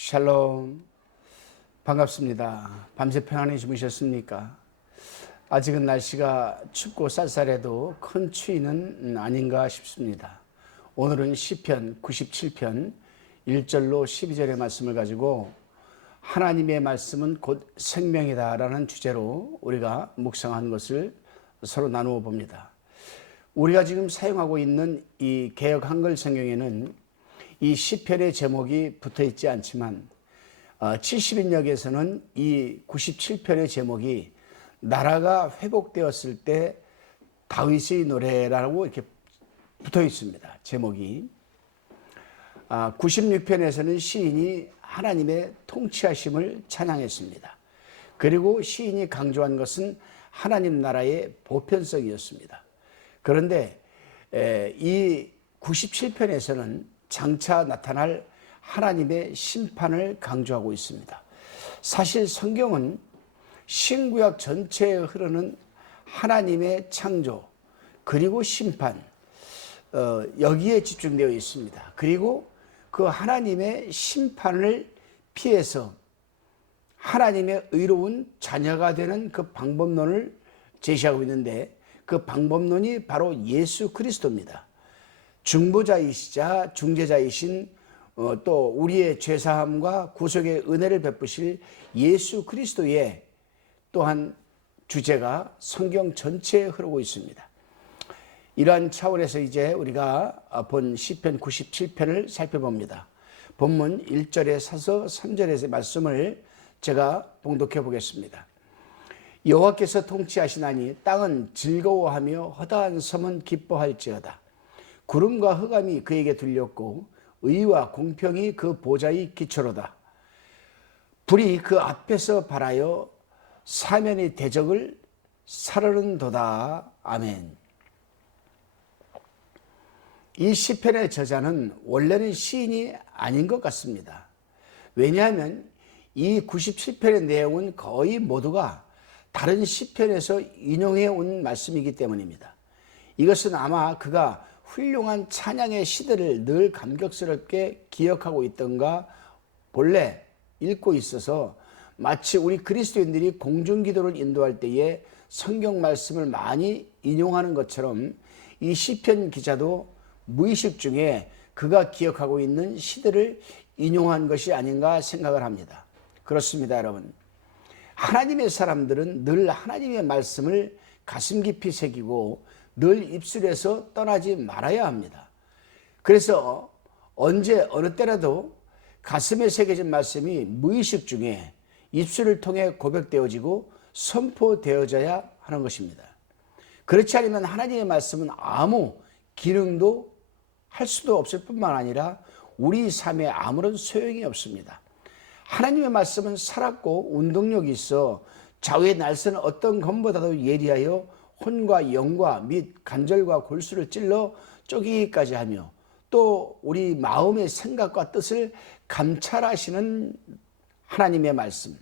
샬롬, 반갑습니다. 밤새 편안히 주무셨습니까? 아직은 날씨가 춥고 쌀쌀해도 큰 추위는 아닌가 싶습니다. 오늘은 시편 97편 1절로 12절의 말씀을 가지고 하나님의 말씀은 곧 생명이다 라는 주제로 우리가 묵상한 것을 서로 나누어 봅니다. 우리가 지금 사용하고 있는 이 개역 한글 성경에는 이 시편의 제목이 붙어 있지 않지만 70인역에서는 이 97편의 제목이 나라가 회복되었을 때 다윗의 노래라고 이렇게 붙어 있습니다. 제목이 96편에서는 시인이 하나님의 통치하심을 찬양했습니다. 그리고 시인이 강조한 것은 하나님 나라의 보편성이었습니다. 그런데 이 97편에서는 장차 나타날 하나님의 심판을 강조하고 있습니다. 사실 성경은 신구약 전체에 흐르는 하나님의 창조 그리고 심판 여기에 집중되어 있습니다. 그리고 그 하나님의 심판을 피해서 하나님의 의로운 자녀가 되는 그 방법론을 제시하고 있는데 그 방법론이 바로 예수 그리스도입니다. 중보자이시자 중재자이신 또 우리의 죄사함과 구속의 은혜를 베푸실 예수 그리스도의 또한 주제가 성경 전체에 흐르고 있습니다. 이러한 차원에서 이제 우리가 본 시편 97편을 살펴봅니다. 본문 1절에 사서 3절의 말씀을 제가 봉독해 보겠습니다. 여호와께서 통치하시나니 땅은 즐거워하며 허다한 섬은 기뻐할지어다. 구름과 흑암이 그에게 들렸고 의와 공평이 그 보좌의 기초로다. 불이 그 앞에서 발하여 사면의 대적을 사르는도다. 아멘. 이 시편의 저자는 원래는 시인이 아닌 것 같습니다. 왜냐하면 이 97편의 내용은 거의 모두가 다른 시편에서 인용해 온 말씀이기 때문입니다. 이것은 아마 그가 훌륭한 찬양의 시대를 늘 감격스럽게 기억하고 있던가 본래 읽고 있어서 마치 우리 그리스도인들이 공중기도를 인도할 때에 성경 말씀을 많이 인용하는 것처럼 이 시편 기자도 무의식 중에 그가 기억하고 있는 시대를 인용한 것이 아닌가 생각을 합니다. 그렇습니다, 여러분. 하나님의 사람들은 늘 하나님의 말씀을 가슴 깊이 새기고 늘 입술에서 떠나지 말아야 합니다. 그래서 언제 어느 때라도 가슴에 새겨진 말씀이 무의식 중에 입술을 통해 고백되어지고 선포되어져야 하는 것입니다. 그렇지 않으면 하나님의 말씀은 아무 기능도 할 수도 없을 뿐만 아니라 우리 삶에 아무런 소용이 없습니다. 하나님의 말씀은 살았고 운동력이 있어 좌우의 날선 어떤 검보다도 예리하여 혼과 영과 및 관절과 골수를 찔러 쪼개기까지 하며 또 우리 마음의 생각과 뜻을 감찰하시는 하나님의 말씀,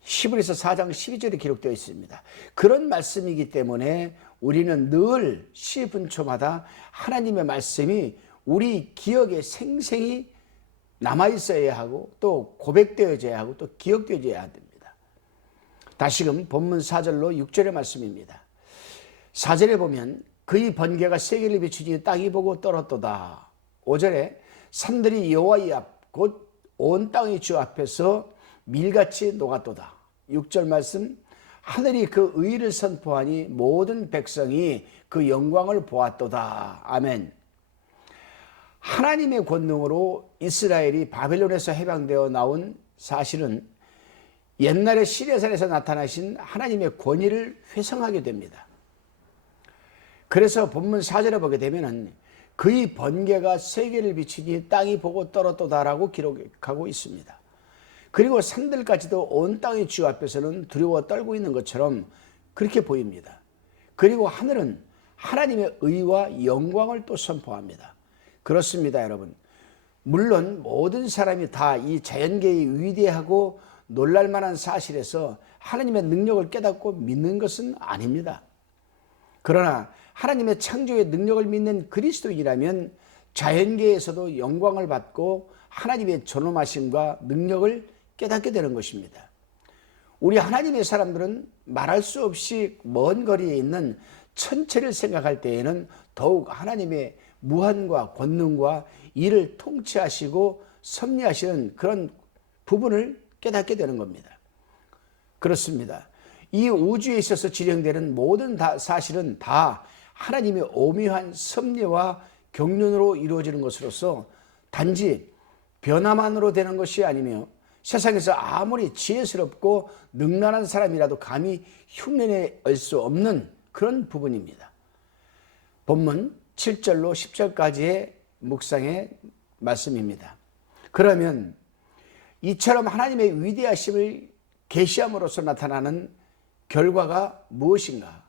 히브리서 4장 12절에 기록되어 있습니다. 그런 말씀이기 때문에 우리는 늘 시분초마다 하나님의 말씀이 우리 기억에 생생히 남아있어야 하고 또 고백되어져야 하고 또 기억되어져야 합니다. 다시금 본문 4절로 6절의 말씀입니다. 4절에 보면 그의 번개가 세계를 비추니 땅이 보고 떨었도다. 5절에 산들이 여호와의 앞 곧 온 땅의 주 앞에서 밀같이 녹았도다. 6절 말씀 하늘이 그 의를 선포하니 모든 백성이 그 영광을 보았도다. 아멘. 하나님의 권능으로 이스라엘이 바벨론에서 해방되어 나온 사실은 옛날에 시내산에서 나타나신 하나님의 권위를 회상하게 됩니다. 그래서 본문 4절에 보게 되면 그의 번개가 세계를 비추니 땅이 보고 떨었도다라고 기록하고 있습니다. 그리고 산들까지도 온 땅의 주 앞에서는 두려워 떨고 있는 것처럼 그렇게 보입니다. 그리고 하늘은 하나님의 의와 영광을 또 선포합니다. 그렇습니다, 여러분. 물론 모든 사람이 다 이 자연계의 위대하고 놀랄만한 사실에서 하나님의 능력을 깨닫고 믿는 것은 아닙니다. 그러나 하나님의 창조의 능력을 믿는 그리스도인이라면 자연계에서도 영광을 받고 하나님의 존엄하심과 능력을 깨닫게 되는 것입니다. 우리 하나님의 사람들은 말할 수 없이 먼 거리에 있는 천체를 생각할 때에는 더욱 하나님의 무한과 권능과 이를 통치하시고 섭리하시는 그런 부분을 깨닫게 되는 겁니다. 그렇습니다. 이 우주에 있어서 진행되는 모든 사실은 다 하나님의 오묘한 섭리와 경륜으로 이루어지는 것으로서 단지 변화만으로 되는 것이 아니며 세상에서 아무리 지혜스럽고 능란한 사람이라도 감히 흉내낼 수 없는 그런 부분입니다. 본문 7절로 10절까지의 묵상의 말씀입니다. 그러면 이처럼 하나님의 위대하심을 계시함으로써 나타나는 결과가 무엇인가?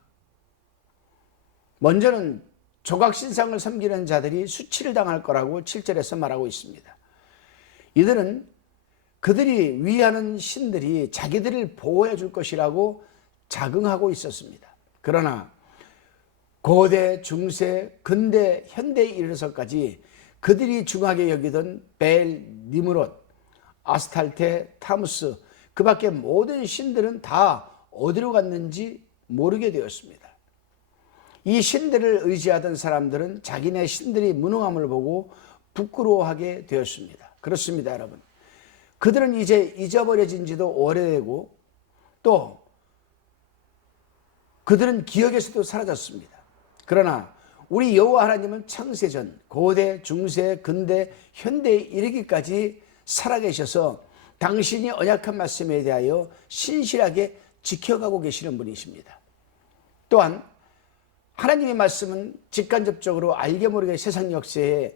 먼저는 조각신상을 섬기는 자들이 수치를 당할 거라고 7절에서 말하고 있습니다. 이들은 그들이 위하는 신들이 자기들을 보호해 줄 것이라고 자긍하고 있었습니다. 그러나 고대, 중세, 근대, 현대에 이르러서까지 그들이 중하게 여기던 벨, 니므롯, 아스탈테, 타무스, 그 밖에 모든 신들은 다 어디로 갔는지 모르게 되었습니다. 이 신들을 의지하던 사람들은 자기네 신들이 무능함을 보고 부끄러워하게 되었습니다. 그렇습니다, 여러분. 그들은 이제 잊어버려진 지도 오래되고 또 그들은 기억에서도 사라졌습니다. 그러나 우리 여호와 하나님은 창세전, 고대, 중세, 근대, 현대에 이르기까지 살아계셔서 당신이 언약한 말씀에 대하여 신실하게 지켜가고 계시는 분이십니다. 또한 하나님의 말씀은 직간접적으로 알게 모르게 세상 역사에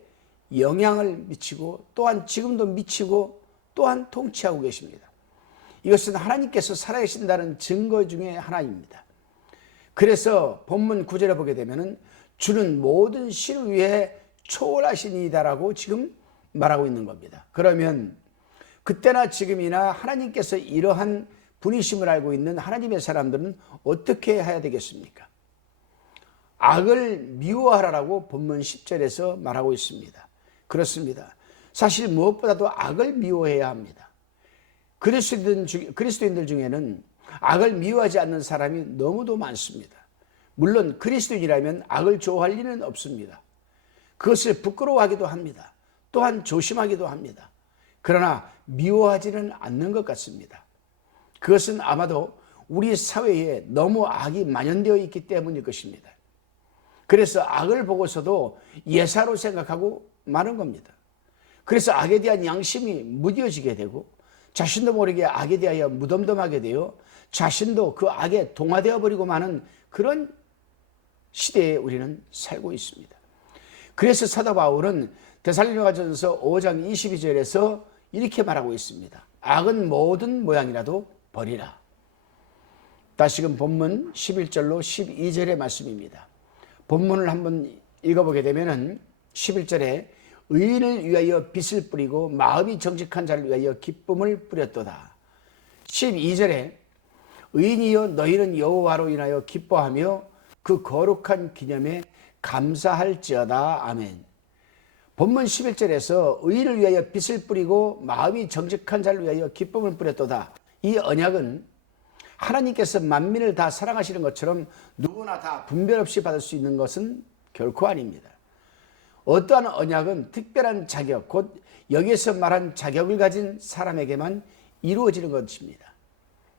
영향을 미치고 또한 지금도 미치고 또한 통치하고 계십니다. 이것은 하나님께서 살아계신다는 증거 중에 하나입니다. 그래서 본문 9절에 보게 되면 주는 모든 신 위에 초월하시니이다라고 지금 말하고 있는 겁니다. 그러면 그때나 지금이나 하나님께서 이러한 분이심을 알고 있는 하나님의 사람들은 어떻게 해야 되겠습니까? 악을 미워하라라고 본문 10절에서 말하고 있습니다. 그렇습니다. 사실 무엇보다도 악을 미워해야 합니다. 그리스도인들 중에는 악을 미워하지 않는 사람이 너무도 많습니다. 물론 그리스도인이라면 악을 좋아할 리는 없습니다. 그것을 부끄러워하기도 합니다. 또한 조심하기도 합니다. 그러나 미워하지는 않는 것 같습니다. 그것은 아마도 우리 사회에 너무 악이 만연되어 있기 때문일 것입니다. 그래서 악을 보고서도 예사로 생각하고 마는 겁니다. 그래서 악에 대한 양심이 무뎌지게 되고 자신도 모르게 악에 대하여 무덤덤하게 되어 자신도 그 악에 동화되어 버리고 마는 그런 시대에 우리는 살고 있습니다. 그래서 사도 바울은 데살로니가전서 5장 22절에서 이렇게 말하고 있습니다. 악은 모든 모양이라도 버리라. 다시금 본문 11절로 12절의 말씀입니다. 본문을 한번 읽어보게 되면 11절에 의인을 위하여 빛을 뿌리고 마음이 정직한 자를 위하여 기쁨을 뿌렸도다. 12절에 의인이여 너희는 여호와로 인하여 기뻐하며 그 거룩한 기념에 감사할지어다. 아멘. 본문 11절에서 의인을 위하여 빛을 뿌리고 마음이 정직한 자를 위하여 기쁨을 뿌렸도다. 이 언약은 하나님께서 만민을 다 사랑하시는 것처럼 누구나 다 분별 없이 받을 수 있는 것은 결코 아닙니다. 어떠한 언약은 특별한 자격, 곧 여기에서 말한 자격을 가진 사람에게만 이루어지는 것입니다.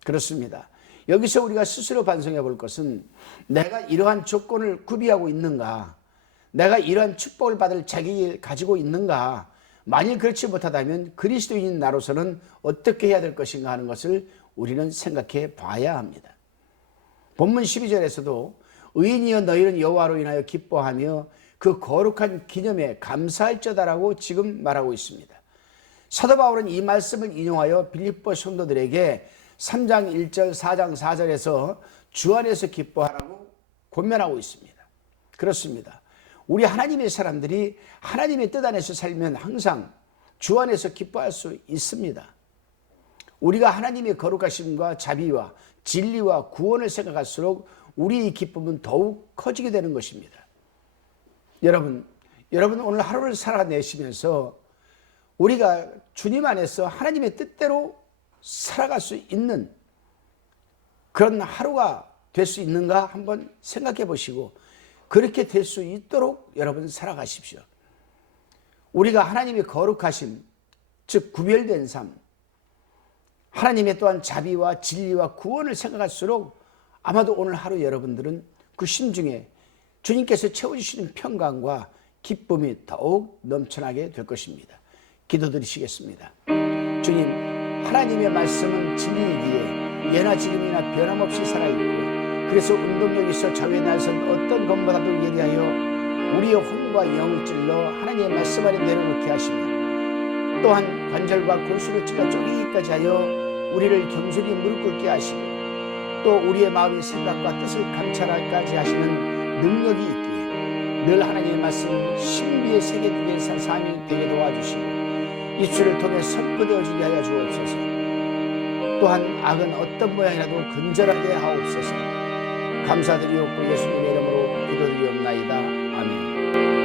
그렇습니다. 여기서 우리가 스스로 반성해 볼 것은 내가 이러한 조건을 구비하고 있는가? 내가 이러한 축복을 받을 자격을 가지고 있는가? 만일 그렇지 못하다면 그리스도인인 나로서는 어떻게 해야 될 것인가 하는 것을 우리는 생각해 봐야 합니다. 본문 12절에서도 의인이여 너희는 여호와로 인하여 기뻐하며 그 거룩한 기념에 감사할지어다라고 지금 말하고 있습니다. 사도 바울은 이 말씀을 인용하여 빌립보 성도들에게 3장 1절, 4장 4절에서 주 안에서 기뻐하라고 권면하고 있습니다. 그렇습니다. 우리 하나님의 사람들이 하나님의 뜻 안에서 살면 항상 주 안에서 기뻐할 수 있습니다. 우리가 하나님의 거룩하심과 자비와 진리와 구원을 생각할수록 우리의 기쁨은 더욱 커지게 되는 것입니다. 여러분 오늘 하루를 살아내시면서 우리가 주님 안에서 하나님의 뜻대로 살아갈 수 있는 그런 하루가 될 수 있는가 한번 생각해 보시고 그렇게 될 수 있도록 여러분 살아가십시오. 우리가 하나님의 거룩하심, 즉 구별된 삶, 하나님의 또한 자비와 진리와 구원을 생각할수록 아마도 오늘 하루 여러분들은 그 심중에 주님께서 채워주시는 평강과 기쁨이 더욱 넘쳐나게 될 것입니다. 기도드리시겠습니다. 주님, 하나님의 말씀은 진리이기에 예나 지금이나 변함없이 살아있고 그래서 운동력 있어 좌우에 날선 어떤 것보다도 예리하여 우리의 혼과 영을 찔러 하나님의 말씀 아래 내려놓게 하시며 또한 관절과 골수를 찔러 쪼개기까지 하여 우리를 겸손히 무릎 꿇게 하시고 또 우리의 마음의 생각과 뜻을 감찰하기까지 하시는 능력이 있기에 늘 하나님의 말씀 신비의 세계 속에 산 삶이 되게 도와주시고 입술을 통해 선포되어지게 하여 주옵소서. 또한 악은 어떤 모양이라도 근절하게 하옵소서. 감사드리옵고 예수님의 이름으로 기도드리옵나이다. 아멘.